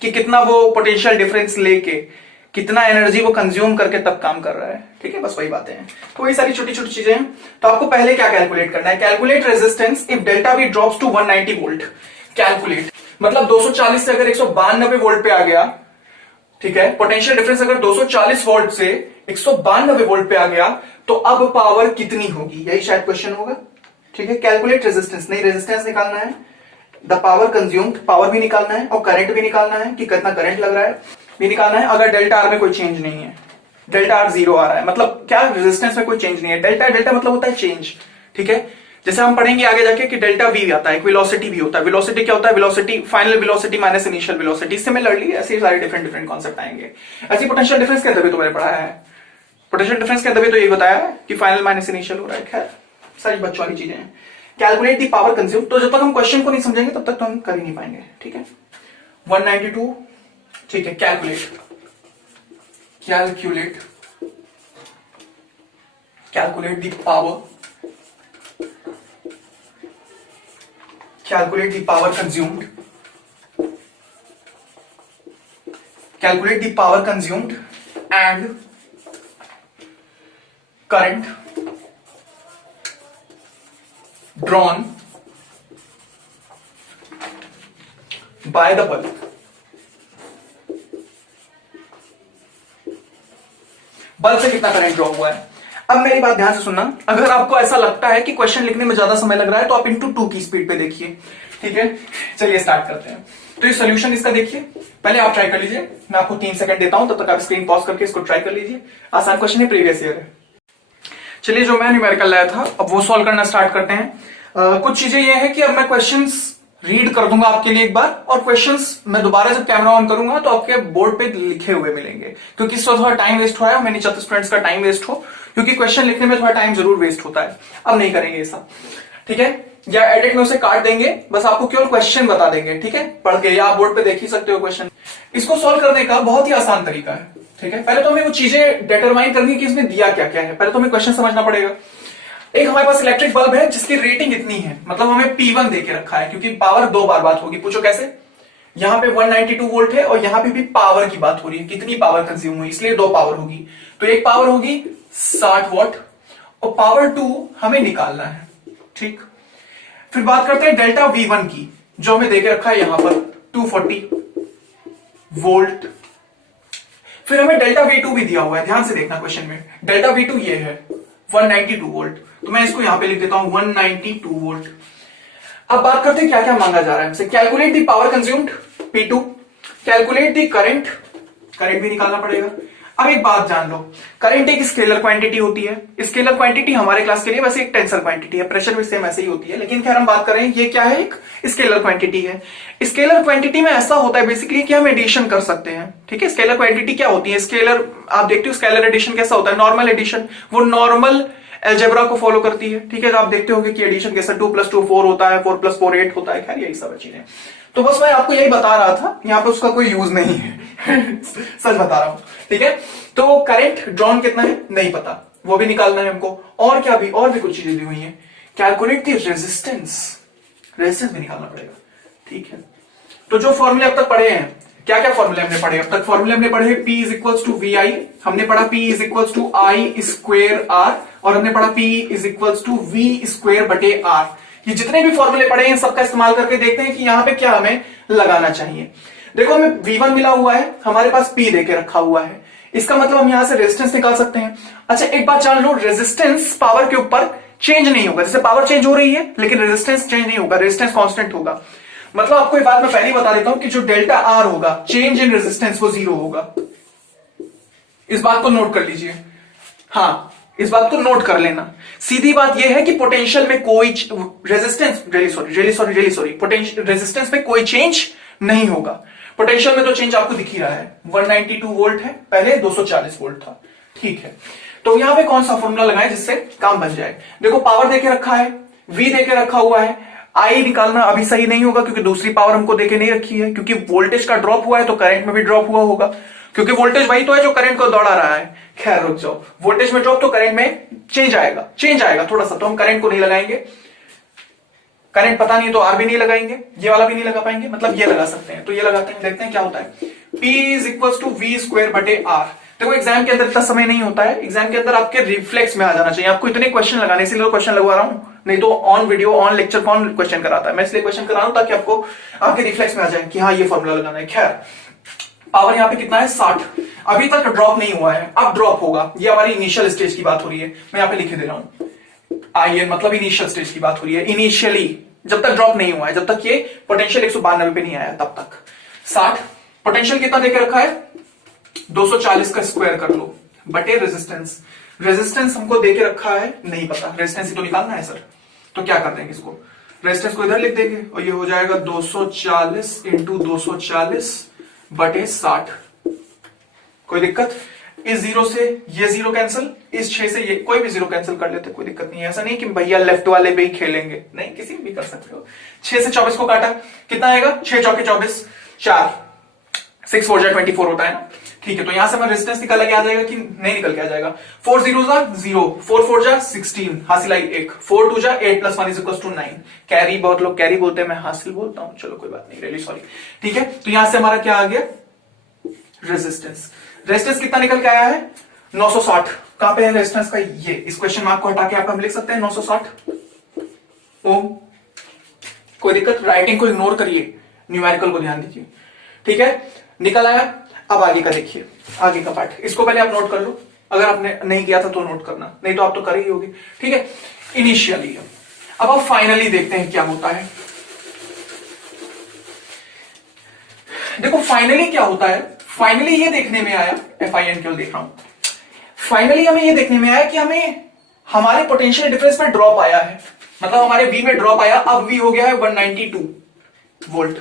कि कितना वो पोटेंशियल डिफरेंस लेके कितना एनर्जी वो कंज्यूम करके तब काम कर रहा है, ठीक है। बस वही बातें हैं, तो वही सारी छोटी छोटी चीजें हैं। तो आपको पहले क्या कैलकुलेट करना है? Calculate resistance if delta V drops to 190 volt. Calculate मतलब 240 से अगर 192 वोल्ट पे आ गया, ठीक है, पोटेंशियल डिफरेंस अगर 240 वोल्ट से 192 वोल्ट पे आ गया, तो अब पावर कितनी होगी, यही शायद क्वेश्चन होगा, ठीक है। कैलकुलेट रेजिस्टेंस, नहीं रेजिस्टेंस निकालना है, द पावर कंज्यूम्ड, पावर भी निकालना है और करंट भी निकालना है कि कितना करंट लग रहा है भी निकालना है। अगर डेल्टा आर में कोई चेंज नहीं है, डेल्टा आर 0 आ रहा है, मतलब क्या रेजिस्टेंस में कोई चेंज नहीं है। डेल्टा डेल्टा मतलब होता है चेंज, ठीक है। जैसे हम पढ़ेंगे आगे जाके कि डेल्टा वी आता है, एक वेलोसिटी भी होता है। वेलोसिटी क्या होता है? Velocity, final velocity minus initial velocity. Similarly ऐसे सारे डिफरेंट डिफरेंट कॉन्सेप्ट आएंगे। ऐसे पोटेंशियल डिफरेंस के अंदर भी तो मैंने पढ़ाया है, पोटेंशियल डिफरेंस के अंदर भी तो यही बताया है कि फाइनल माइनस इनिशियल हो रहा है। खैर, सारी बच्चों वाली चीजें हैं। कैलकुलेट दी पावर कंज्यूम, तो जब तक हम क्वेश्चन को नहीं समझेंगे तब तक तो हम कर ही नहीं पाएंगे, ठीक है। 192, ठीक है। Calculate the power consumed, and current drawn by the bulb। Bulb से कितना करंट ड्रॉ हुआ है। अब मेरी बात ध्यान से सुनना, अगर आपको ऐसा लगता है कि क्वेश्चन लिखने में ज्यादा समय लग रहा है तो आप इंटू 2 की स्पीड पे देखिए, ठीक है। चलिए स्टार्ट करते हैं। तो ये सोल्यूशन इसका देखिए, पहले आप ट्राई कर लीजिए, मैं आपको 3 सेकंड देता हूं, तब तक आप स्क्रीन पॉज करके इसको ट्राई कर लीजिए। आसान क्वेश्चन है, प्रीवियस ईयर है। चलिए, जो मैं न्यूमेरिकल लाया था अब वो सॉल्व करना स्टार्ट करते हैं। कुछ चीजें ये है कि अब मैं क्वेश्चंस रीड कर दूंगा आपके लिए एक बार, और क्वेश्चंस मैं दोबारा जब कैमरा ऑन करूंगा तो आपके बोर्ड पे लिखे हुए मिलेंगे, क्योंकि इससे थोड़ा टाइम वेस्ट हुआ है, मैं नहीं चाहता स्टूडेंट्स का टाइम वेस्ट हो, क्योंकि क्वेश्चन लिखने में थोड़ा टाइम जरूर वेस्ट होता है। अब नहीं करेंगे ये सब, ठीक है। या एडिट में उसे काट देंगे, बस आपको केवल क्वेश्चन बता देंगे, ठीक है, पढ़ के, या आप बोर्ड पे देख ही सकते हो क्वेश्चन। इसको सॉल्व करने का बहुत ही आसान तरीका है, ठीक है। पहले तो हमें वो चीजें डिटरमाइन करनी है कि इसमें दिया क्या क्या है, पहले तो हमें क्वेश्चन समझना पड़ेगा। एक हमारे पास इलेक्ट्रिक बल्ब है जिसकी रेटिंग इतनी है, मतलब हमें P1 देके रखा है, क्योंकि पावर 2 बार बात होगी। पूछो कैसे? यहां पे 192 वोल्ट है और यहां पे भी पावर की बात हो रही है, कितनी पावर कंज्यूम हुई, इसलिए 2 पावर होगी। तो एक पावर होगी 60 वॉट और पावर 2 हमें निकालना है, ठीक। फिर बात करते हैं डेल्टा V1 की, जो हमें देके रखा है यहां पर 240 वोल्ट। फिर हमें डेल्टा V2 भी दिया हुआ है, ध्यान से देखना क्वेश्चन में। डेल्टा V2 ये है 192 वोल्ट, तो मैं इसको यहां पे लिख देता हूं 192 वोल्ट। अब बात करते हैं क्या क्या मांगा जा रहा है हमसे। Calculate the power consumed P2, calculate the current भी निकालना पड़ेगा। अब एक बात जान लो, करंट एक स्केलर क्वांटिटी होती है। स्केलर क्वांटिटी हमारे क्लास के लिए वैसे एक टेंसर क्वांटिटी है, प्रेशर भी सेम ऐसे ही होती है, लेकिन खैर हम बात करें ये क्या है, एक स्केलर क्वांटिटी है। स्केलर क्वांटिटी में ऐसा होता है बेसिकली कि हम एडिशन कर सकते हैं, ठीक है। स्केलर क्वांटिटी क्या होती है, स्केलर आप देखते हो स्केलर एडिशन कैसा होता है, नॉर्मल एडिशन, वो नॉर्मल अलजेब्रा को फॉलो करती है, ठीक है। तो आप देखते होंगे कि एडिशन कैसा 2 + 2 4 होता है, 4 + 4 8 होता है, खैर यही सब चीजें। तो बस मैं आपको यही बता रहा था, यहाँ पे उसका कोई यूज नहीं है सच बता रहा हूं, ठीक है। तो करंट ड्रॉन कितना है नहीं पता, वो भी निकालना है हमको, और क्या भी, और भी कुछ चीजें दी हुई हैं। कैलकुलेट द रेजिस्टेंस, रेजिस्टेंस भी निकालना पड़ेगा, ठीक है। तो जो फॉर्मूले अब तक पढ़े हैं, क्या क्या फॉर्मूले हमने पढ़े अब तक, फॉर्मूले हमने पढ़े P = VI, हमने पढ़ा P = I²R, और हमने पढ़ा P = V²/R। ये जितने भी फॉर्मूले पढ़े हैं सबका इस्तेमाल करके देखते हैं कि यहां पे क्या हमें लगाना चाहिए। देखो हमें V1 मिला हुआ है, हमारे पास P देके रखा हुआ है, इसका मतलब हम यहां से रेजिस्टेंस निकाल सकते हैं। अच्छा एक बात जान लो, रेजिस्टेंस पावर के ऊपर चेंज नहीं होगा, जैसे पावर चेंज हो रही है लेकिन रेजिस्टेंस चेंज नहीं होगा, रेजिस्टेंस कांस्टेंट होगा। मतलब आपको ये बात मैं पहले ही बता देता हूं कि जो डेल्टा आर होगा, चेंज इन रेजिस्टेंस, वो 0 होगा। इस बात को नोट कर लीजिए, हाँ इस बात को नोट कर लेना। सीधी बात यह है कि पोटेंशियल में कोई रेजिस्टेंस पोटेंशियल रेजिस्टेंस में कोई चेंज नहीं होगा। पोटेंशियल में तो चेंज आपको दिख ही रहा है, 192 वोल्ट है, पहले 240 वोल्ट था, ठीक है। तो यहां पे कौन सा फॉर्मूला लगाएं जिससे काम बन जाए। देखो पावर देके रखा है, V देके रखा हुआ है, आई निकालना अभी सही नहीं होगा क्योंकि दूसरी पावर हमको देके नहीं रखी है, क्योंकि वोल्टेज का ड्रॉप हुआ है तो करंट में भी ड्रॉप हुआ होगा, क्योंकि वोल्टेज वही तो है जो करंट को दौड़ा रहा है। खैर रुक जाओ, वोल्टेज में ड्रॉप तो करंट में चेंज आएगा थोड़ा सा, तो हम करंट को नहीं लगाएंगे, करंट पता नहीं तो आर भी नहीं लगाएंगे, ये वाला भी नहीं लगा पाएंगे, मतलब ये लगा सकते हैं, तो ये लगाते हैं, देखते हैं क्या होता है। P = V²/R। देखो एग्जाम के अंदर इतना समय नहीं होता है, एग्जाम के अंदर आपके रिफ्लेक्स में आ जाना चाहिए, आपको इतने क्वेश्चन लगाने, इसलिए क्वेश्चन लगवा रहा हूं, नहीं तो ऑन वीडियो ऑन लेक्चर कौन क्वेश्चन कराता है, मैं इसलिए क्वेश्चन करा रहा हूं ताकि आपको आपके रिफ्लेक्स में आ जाए कि हाँ ये फॉर्मूला लगाना है। खैर पावर यहां पे कितना है 60, अभी तक ड्रॉप नहीं हुआ है, अब ड्रॉप होगा, ये हमारी इनिशियल स्टेज की बात हो रही है, मैं यहां पे लिखे दे रहा हूं आई मतलब इनिशियल स्टेज की बात हो रही है, इनिशियली जब तक ड्रॉप नहीं हुआ है, जब तक ये पोटेंशियल 192 पे नहीं आया तब तक 60। पोटेंशियल कितना देके रखा है 240 का स्क्वायर कर लो बटे रेजिस्टेंस, रेजिस्टेंस हमको देके रखा है नहीं पता, रेजिस्टेंस ही तो निकालना है सर, तो क्या कर देंगे इसको, रेजिस्टेंस को इधर लिख देंगे और ये हो जाएगा 240 × 240 बटे 60। कोई दिक्कत, इस 0 से ये 0 कैंसिल, इस 6 से ये कोई भी 0 कैंसिल कर लेते, कोई दिक्कत नहीं है। ऐसा नहीं कि भैया लेफ्ट वाले पे ही खेलेंगे, नहीं किसी भी कर सकते हो। 6 से 24 को काटा कितना आएगा, 6 चौके 24, 4 6 4 जा 24 होता है ना, ठीक है। तो यहां से हमारा रेजिस्टेंस निकल के आ जाएगा कि नहीं निकल के आ जाएगा, 4 0 जा 0, 4 4 जा 16, हासिल आई 1, 4 2 जा 8 + 1 = 9। कैरी, बहुत लोग कैरी बोलते हैं, मैं हासिल बोलता हूं, चलो कोई बात नहीं, रियली सॉरी, ठीक है। तो यहां से हमारा क्या आ गया रेजिस्टेंस, रेजिस्टेंस कितना निकल के आया है 960। कहां पे है रेजिस्टेंस का, ये इस क्वेश्चन मार्क को हटा के आप हम लिख सकते हैं 960 ओम। कोई दिक्कत, राइटिंग को इग्नोर करिए, न्यूमेरिकल को ध्यान दीजिए, ठीक है। निकल आया, अब आगे का देखिए, आगे का पार्ट, इसको पहले आप नोट कर लो, अगर आपने नहीं किया था तो नोट करना, नहीं तो आप तो कर ही होगे, ठीक है। इनिशियली अब आप फाइनली देखते हैं क्या होता है। देखो फाइनली क्या होता है, फाइनली ये देखने में आया, FIN क्यों देख रहा हूं, फाइनली हमें ये देखने में आया कि हमें हमारे पोटेंशियल डिफरेंस में ड्रॉप आया है, मतलब हमारे V में ड्रॉप आया, अब V हो गया है 192 वोल्ट,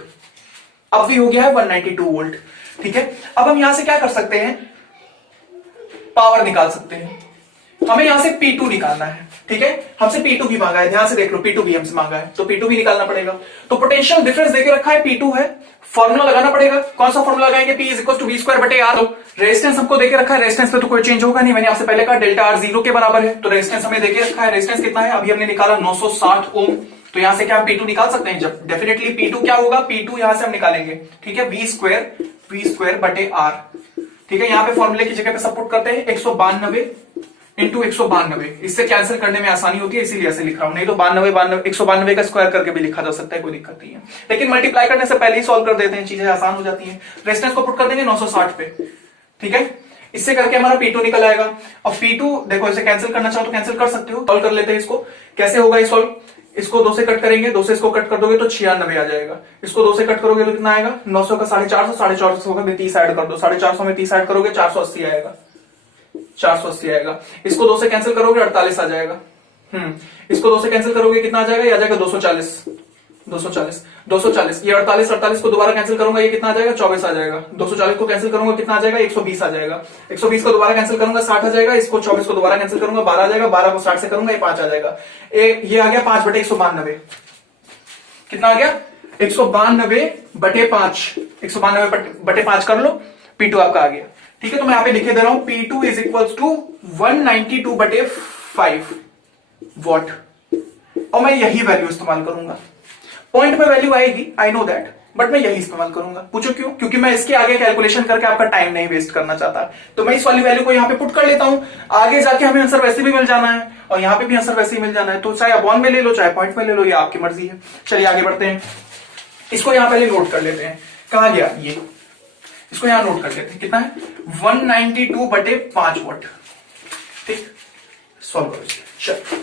अब V हो गया है 192 वोल्ट, ठीक है। अब हम यहां से क्या कर सकते हैं, पावर निकाल सकते हैं, हमें यहां से P2 निकालना है, ठीक है। हमसे P2 भी मांगा है, ध्यान से देख लो, P2 भी हमसे मांगा है, तो P2 भी निकालना पड़ेगा। तो पोटेंशियल डिफरेंस देके रखा है P2 है, फॉर्मूला लगाना पड़ेगा, कौन सा फॉर्मूला लगाएंगे, P = V²/R। तो रेजिस्टेंस हमको देके रखा है, रेजिस्टेंस पे तो कोई चेंज होगा नहीं, मैंने आपसे पहले कहा डेल्टा R 0 के बराबर है, तो रेजिस्टेंस हमें देके रखा है, रेजिस्टेंस कितना है अभी हमने निकाला 960 ओम, तो यहां से क्या हम P2 निकाल सकते हैं, जब डेफिनेटली P2 क्या होगा, P2 यहां से हम निकालेंगे, ठीक है, V²/R, ठीक है। यहां पे फॉर्मूले की जगह पे सब पुट करते हैं 192 × 192, इससे कैंसिल करने में आसानी होती है, इसीलिए ऐसे लिख रहा हूं, नहीं तो 192 का स्क्वायर करके भी लिखा जा सकता है, कोई दिक्कत नहीं है, लेकिन मल्टीप्लाई करने से पहले ही सॉल्व कर देते हैं, चीजें आसान हो जाती हैं। रेजिस्टेंस को पुट कर देंगे 960 पे, ठीक है, इससे करके हमारा P2 निकल आएगा। और P2 देखो, इसे कैंसिल करना चाहो तो कैंसिल कर सकते हो, सॉल्व कर लेते हैं इसको, कैसे होगा ये सॉल्व, इसको 2 से कट करेंगे, 2 से इसको कट कर दोगे तो 96 आ जाएगा, इसको 2 से कट करोगे तो कितना आएगा 900 का 450, 450 होगा, 30 ऐड कर दो, 450 में 30 ऐड करोगे 480 आएगा, 480 आएगा। इसको 2 से कैंसिल करोगे 48 आ जाएगा। इसको 2 से कैंसिल करोगे कितना आ जाएगा, ये आ जाएगा 240 240 240। ये 48 48 को दोबारा कैंसिल करूंगा ये कितना आ जाएगा, 24 आ जाएगा। 240 को कैंसिल करूंगा कितना आ जाएगा, 120 आ जाएगा। 120 को दोबारा कैंसिल करूंगा 60 आ जाएगा। इसको 24 को दोबारा कैंसिल करूंगा 12 आ जाएगा। 12 को 60 से करूंगा ये 5 आ जाएगा। ये आ गया 5/192। कितना आ गया, 192/5। 192/5 कर लो, P2 आपका आ गया। ठीक है, तो मैं यहां पे लिखे दे रहा हूं P2 is equal to 192/5 what, और मैं यही वैल्यू इस्तेमाल करूंगा। पॉइंट में वैल्यू आएगी, आई नो दैट, बट मैं यही इस्तेमाल करूंगा। पूछो क्यों, क्योंकि मैं इसके आगे कैलकुलेशन करके आपका टाइम नहीं वेस्ट करना चाहता। तो मैं इस वाली वैल्यू को यहां पे पुट कर लेता हूं, आगे जाके हमें आंसर वैसे भी मिल जाना है और यहां पे भी आंसर वैसे ही मिल जाना है। तो चाहे अपॉन में ले लो चाहे पॉइंट में ले लो, ये आपकी मर्जी है। चलिए आगे बढ़ते हैं, इसको यहां पहले नोट कर लेते हैं। कहा गया ये, इसको यहां नोट कर लेते हैं। कितना है, 192/5 वॉट। ठीक, सॉल्व करो इसलिए। चलो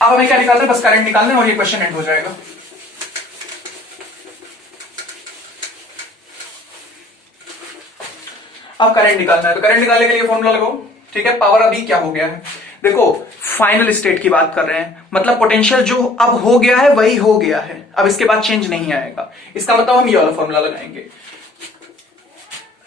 अब हमें क्या निकालना है, बस करंट निकालना है और ये क्वेश्चन एंड हो जाएगा। अब करंट निकालना है, तो करंट निकालने के लिए फॉर्मूला लगाओ। ठीक है, पावर अभी क्या हो गया है, देखो फाइनल स्टेट की बात कर रहे हैं, मतलब पोटेंशियल जो अब हो गया है वही हो गया है, अब इसके बाद चेंज नहीं आएगा। इसका मतलब हम ये वाला फॉर्मूला लगाएंगे,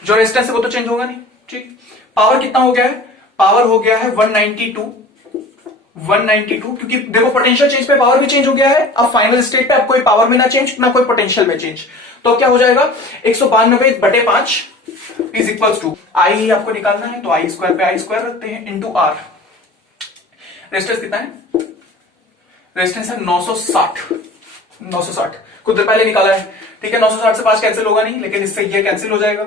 जो रेजिस्टेंस है वो तो चेंज होगा नहीं। ठीक, पावर कितना हो गया है, पावर हो गया है 192, क्योंकि देखो पोटेंशियल चेंज पे पावर भी चेंज हो गया है। अब फाइनल स्टेट पे अब कोई पावर में ना चेंज ना कोई पोटेंशियल में चेंज, तो क्या हो जाएगा 192/5 इज इक्वल टू आई आपको निकालना है, तो आई स्क्वायर पे आई स्क्वायर रखते हैं इंटू आर। रेजिस्टेंस कितना है, रेजिस्टेंस है 960 कुछ देर पहले निकाला है। ठीक है, 960 से 5 कैंसिल होगा नहीं, लेकिन इससे ये कैंसिल हो जाएगा,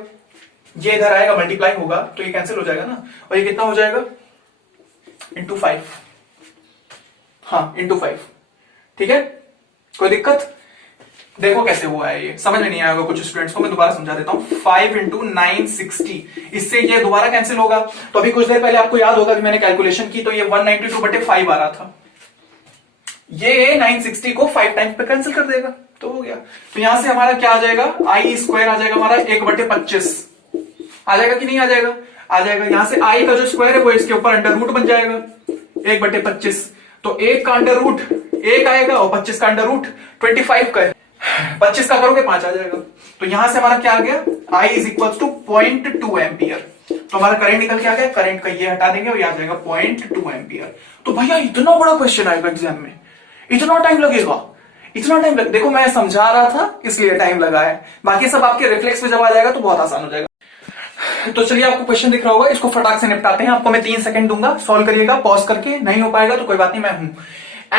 ये इधर आएगा मल्टीप्लाई होगा तो ये कैंसिल हो जाएगा ना, और ये कितना हो जाएगा इंटू 5। हाँ इंटू 5। ठीक है, कोई दिक्कत, देखो कैसे हुआ है, ये समझ में नहीं आएगा कुछ स्टूडेंट्स को, मैं दोबारा समझा देता हूं। 5 × 960, इससे ये दोबारा कैंसिल होगा। तो अभी कुछ देर पहले आपको याद होगा कि मैंने कैलकुलेशन की, तो ये 192/5 आ रहा था, ये 960 को 5 टाइम्स पे कैंसिल कर देगा, तो हो गया। तो यहां से हमारा क्या आ जाएगा, आई स्क्वायर आ जाएगा हमारा 1/25 आ जाएगा कि नहीं आ जाएगा, आ जाएगा। यहां से आई का जो स्क्वायर है वो इसके ऊपर अंडर रूट बन जाएगा 1/25, तो 1 का अंडर रूट 1 आएगा और 25 का अंडर रूट 25 का है, 25 का करोगे 5 आ जाएगा। तो यहां से हमारा क्या आ गया, I is equal to 0.2 ampere. तो हमारा करंट निकल के आ गया, करंट का ये हटा देंगे और ये आ जाएगा 0.2 एम्पियर। तो भैया इतना बड़ा क्वेश्चन आएगा एग्जाम में, इतना टाइम लगेगा, इतना टाइम देखो मैं समझा रहा था इसलिए टाइम लगा है, बाकी सब आपके रिफ्लेक्स में जब आ जाएगा तो बहुत आसान हो जाएगा। तो चलिए आपको क्वेश्चन दिख रहा होगा, इसको फटाक से निपटाते हैं। आपको मैं 3 सेकंड दूंगा, सॉल्व करिएगा पॉज करके, नहीं हो पाएगा तो कोई बात नहीं, मैं हूं।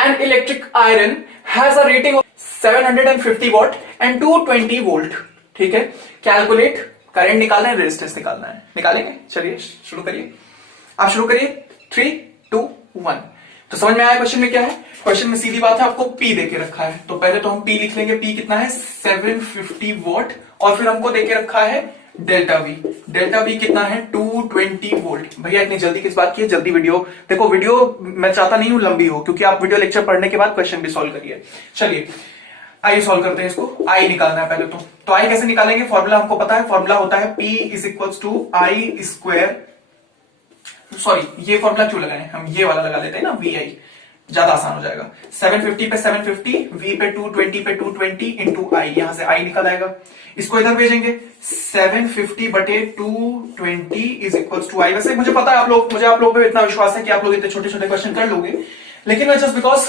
An electric iron has a rating of 750 what and 220 volt. ठीक है, कैलकुलेट, करंट निकालना है, रेजिस्टेंस निकालना है, निकालेंगे। चलिए शुरू करिए, आप शुरू करिए, 3 2 1। तो समझ में आया क्वेश्चन में क्या है, क्वेश्चन में सीधी बात है, आपको P देके रखा है, तो पहले तो हम P लिख लेंगे। P कितना है 750 वॉट, और फिर हमको देके रखा है डेल्टा V। डेल्टा V कितना है 220 वोल्ट। भैया इतनी जल्दी किस बात की है, जल्दी वीडियो देखो, वीडियो मैं चाहता नहीं हूं लंबी हो, क्योंकि आप वीडियो लेक्चर पढ़ने के बाद क्वेश्चन भी सॉल्व करिए। चलिए आइए सॉल्व करते हैं इसको। आई निकालना है पहले तो आई कैसे निकालेंगे, फॉर्मूला हमको पता है, फॉर्मूला होता है P is equal to I square, sorry ये फॉर्मूला क्यों लगाए, हम ये वाला लगा लेते हैं ना, VI, ज्यादा आसान हो जाएगा। 750 पे 750, V पे 220 पे 220 इंटू आई, यहां से आई निकल आएगा, इसको इधर भेजेंगे 750/220 इज इक्वल टू आई। वैसे मुझे पता है मुझे आप लोगों पे इतना विश्वास है कि आप लोग इतने छोटे छोटे क्वेश्चन कर लोगे, लेकिन मैं जस्ट बिकॉज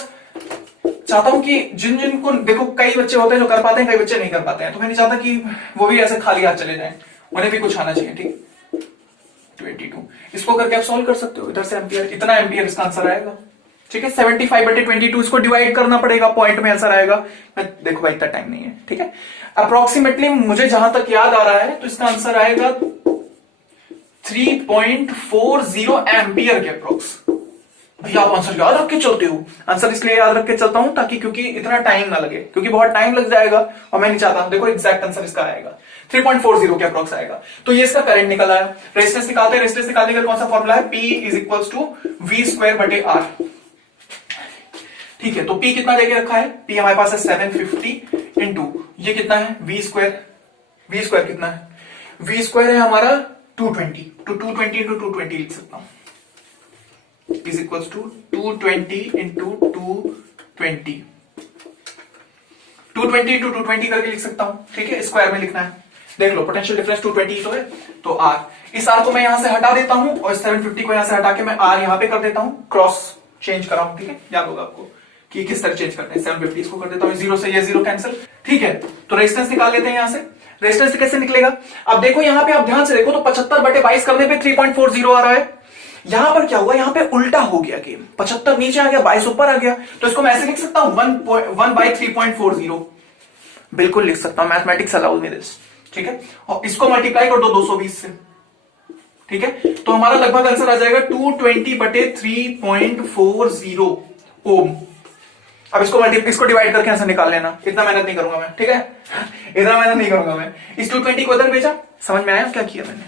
चाहता हूं कि जिनको देखो, कई बच्चे होते हैं जो कर पाते हैं, कई बच्चे नहीं कर पाते हैं, तो मैं नहीं चाहता कि वो भी ऐसे खाली हाथ चले जाएं, उन्हें भी कुछ आना चाहिए। ठीक, 22 इसको करके आप सॉल्व कर सकते हो, इधर से एम्पियर, इतना एम्पियर इसका आंसर आएगा। ठीक है, 75/22 इसको डिवाइड करना पड़ेगा, पॉइंट में आंसर आएगा। मैं देखो भाई इतना टाइम नहीं है। ठीक है, अप्रोक्सीमेटली मुझे जहां तक याद आ रहा है तो इसका आंसर आएगा 3.40 एम्पियर के अप्रोक्स। भैया आप आंसर याद रख के चलते हो, आंसर इसलिए याद रख के चलता हूं ताकि क्योंकि इतना टाइम ना लगे, क्योंकि बहुत टाइम लग जाएगा और मैं नहीं चाहता। देखो एग्जैक्ट आंसर इसका आएगा 3.40 के अप्रोक्स आएगा। तो ये इसका करंट निकल आया। रेजिस्टेंस निकालते हैं, रेजिस्टेंस निकालने का कौन सा फॉर्मूला है, P is equal to V²/R। ठीक है, तो P कितना देके रखा है, P हमारे पास है 750 इंटू ये कितना है V², V² कितना है, V² है हमारा 220, तो 220 इंटू 220 लिख सकता हूं, is equal to 220 into 220, 220 into 220 करके लिख सकता हूं, ठीक है, स्क्वायर में लिखना है। देख लो पोटेंशियल डिफरेंस 220 तो है, तो आर, इस आर को मैं यहां से हटा देता हूं और 750 को यहां से हटा के मैं आर यहां पे कर देता हूं, क्रॉस चेंज कराऊं, ठीक है, याद होगा आपको कि किस तरह चेंज करते हैं। 750 इसको कर देता हूं, जीरो से ये जीरो कैंसिल, ठीक है। तो रेजिस्टेंस निकाल लेते हैं यहां से, रेजिस्टेंस कैसे निकलेगा, अब देखो यहां पे आप ध्यान से देखो तो 75/22 करने पे 3.40 आ रहा है। यहां पर क्या हुआ, यहां पे उल्टा हो गया गेम, 75 नीचे आ गया, 22 ऊपर आ गया, तो इसको मैं ऐसे लिख सकता हूं 1/3.40, बिल्कुल लिख सकता हूं, मैथमेटिक्स अलाउज मी दिस, ठीक है। और इसको मल्टीप्लाई कर दो 220 से, ठीक है, तो हमारा लगभग आंसर आ जाएगा 220/3.40 ओम। अब इसको डिवाइड करके आंसर निकाल लेना, इतना मेहनत नहीं करूंगा मैं, ठीक है, इतना मेहनत नहीं करूंगा मैं। इस 220 को इधर भेजा, समझ में आया क्या किया मैंने,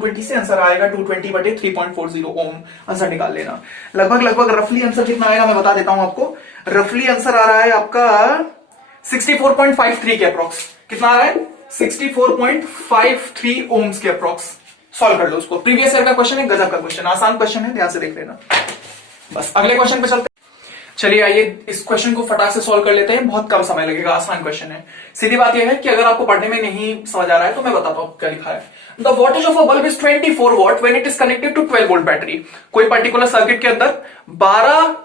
20 से आंसर आएगा 220/3.40 ओम, आंसर निकाल लेना। लगभग रफली आंसर कितना आएगा मैं बता देता हूं आपको, रफली आंसर आ रहा है आपका 64.53 के अप्रोक्स, कितना आ रहा है 64.53 ओम्स के अप्रोक्स। सॉल्व कर लो उसको, प्रीवियस ईयर का क्वेश्चन है, गजब का क्वेश्चन, आसान क्वेश्चन है, ध्यान से देख लेना। बस अगले क्वेश्चन पे चलते, चलिए आइए इस क्वेश्चन को फटाक से सॉल्व कर लेते हैं, बहुत कम समय लगेगा, आसान क्वेश्चन है। सीधी बात यह है कि अगर आपको पढ़ने में नहीं समझ आ रहा है तो मैं बताता हूं क्या लिखा है। The voltage of a bulb is 24 watt when it is connected to 12 volt battery. कोई पर्टिकुलर सर्किट के अंदर 12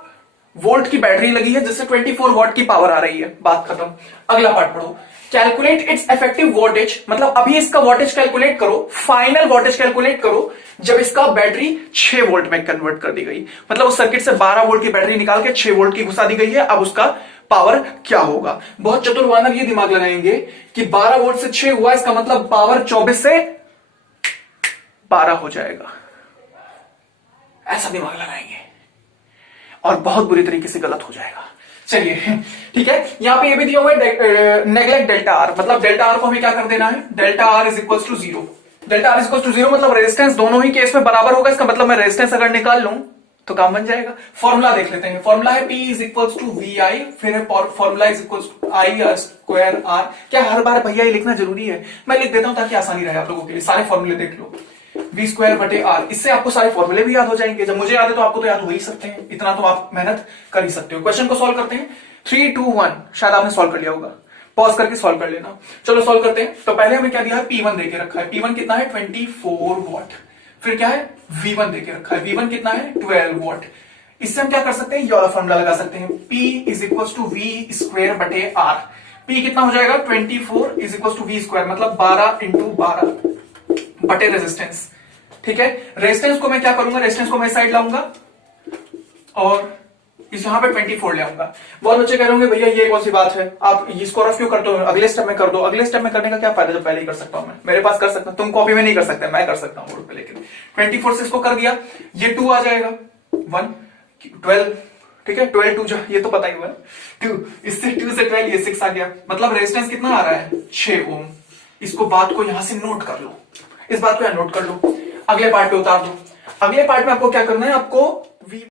वोल्ट की बैटरी लगी है जिससे 24 वॉट की पावर आ रही है, बात खत्म। अगला पार्ट पढ़ो, कैलकुलेट इट्स इफेक्टिव वोल्टेज, मतलब अभी इसका वोल्टेज कैलकुलेट करो, फाइनल वोल्टेज कैलकुलेट करो जब इसका बैटरी 6 वोल्ट में कन्वर्ट कर दी गई, मतलब उस सर्किट से 12 वोल्ट की बैटरी निकाल के 6 वोल्ट की घुसा दी गई है, अब उसका पावर क्या होगा। बहुत चतुर वानर ये दिमाग लगाएंगे कि 12 वोल्ट से 6 हुआ, इसका मतलब पावर 24 से 12 हो जाएगा, ऐसा दिमाग लगाएंगे और बहुत बुरी तरीके से गलत हो जाएगा। चलिए ठीक है, यहां पे ये भी दिया हुआ है नेगलेक्ट डेल्टा आर, मतलब डेल्टा आर को हमें क्या कर देना है, delta R is equal to 0, delta R is equal to 0 मतलब रेजिस्टेंस दोनों ही केस में बराबर होगा, इसका मतलब मैं रेजिस्टेंस अगर निकाल लूं तो काम बन जाएगा। फॉर्मूला देख लेते हैं, फॉर्मूला है P is equal to VI, फिर है formula is equal to I square R। क्या हर बार भैया ये लिखना जरूरी है, मैं लिख देता हूं ताकि आसानी रहे आप लोगों के लिए, सारे फॉर्मूले देख लो, V स्क्वायर बटे R, इससे आपको सारे फॉर्मूले भी याद हो जाएंगे, जब मुझे याद है तो आपको तो याद हो ही सकते हैं, इतना तो आप मेहनत कर ही सकते हो। क्वेश्चन को सॉल्व करते हैं, 3 2 1, शायद आपने सॉल्व कर लिया होगा, पॉज करके सॉल्व कर लेना। चलो सॉल्व करते हैं, तो पहले हमें क्या दिया है, P1 देके रखा है, P1 कितना है 24 वॉट, फिर क्या है V1 देके रखा है, V1 कितना है 12 वॉट। इससे हम क्या कर सकते हैं, ये वाला फॉर्मूला लगा सकते हैं, P is equal to V square बटे R। P कितना हो जाएगा 24 is equal to V square, मतलब 12 इंटू 12 बटे रेजिस्टेंस, ठीक है। रेजिस्टेंस को मैं क्या करूंगा, रेजिस्टेंस को मैं साइड लाऊंगा और इस यहां पे 24 ले आऊंगा। बहुत बच्चे कह रहे होंगे भैया ये कौन सी बात है, आप इसको रफ क्यों करते हो, अगले स्टेप में कर दो। अगले स्टेप में करने का क्या फायदा जब पहले ही कर सकता हूं मैं, मेरे पास कर सकता हूं, तुम कॉपी में नहीं कर सकते, मैं कर सकता हूं बोर्ड पे, लेकिन 24 से इसको कर दिया, ये 2 आ जाएगा 1 12, ठीक है, 12 2 ये तो पता ही हुआ 2, इससे 2 से 12 ये 6 आ गया, मतलब रेजिस्टेंस कितना आ रहा है 6 ओम। इसको बात को यहां से नोट कर लो, इस बात को यहां नोट कर लो, अगले पार्ट पे उतार दो। अगले पार्ट में आपको क्या करना है, आपको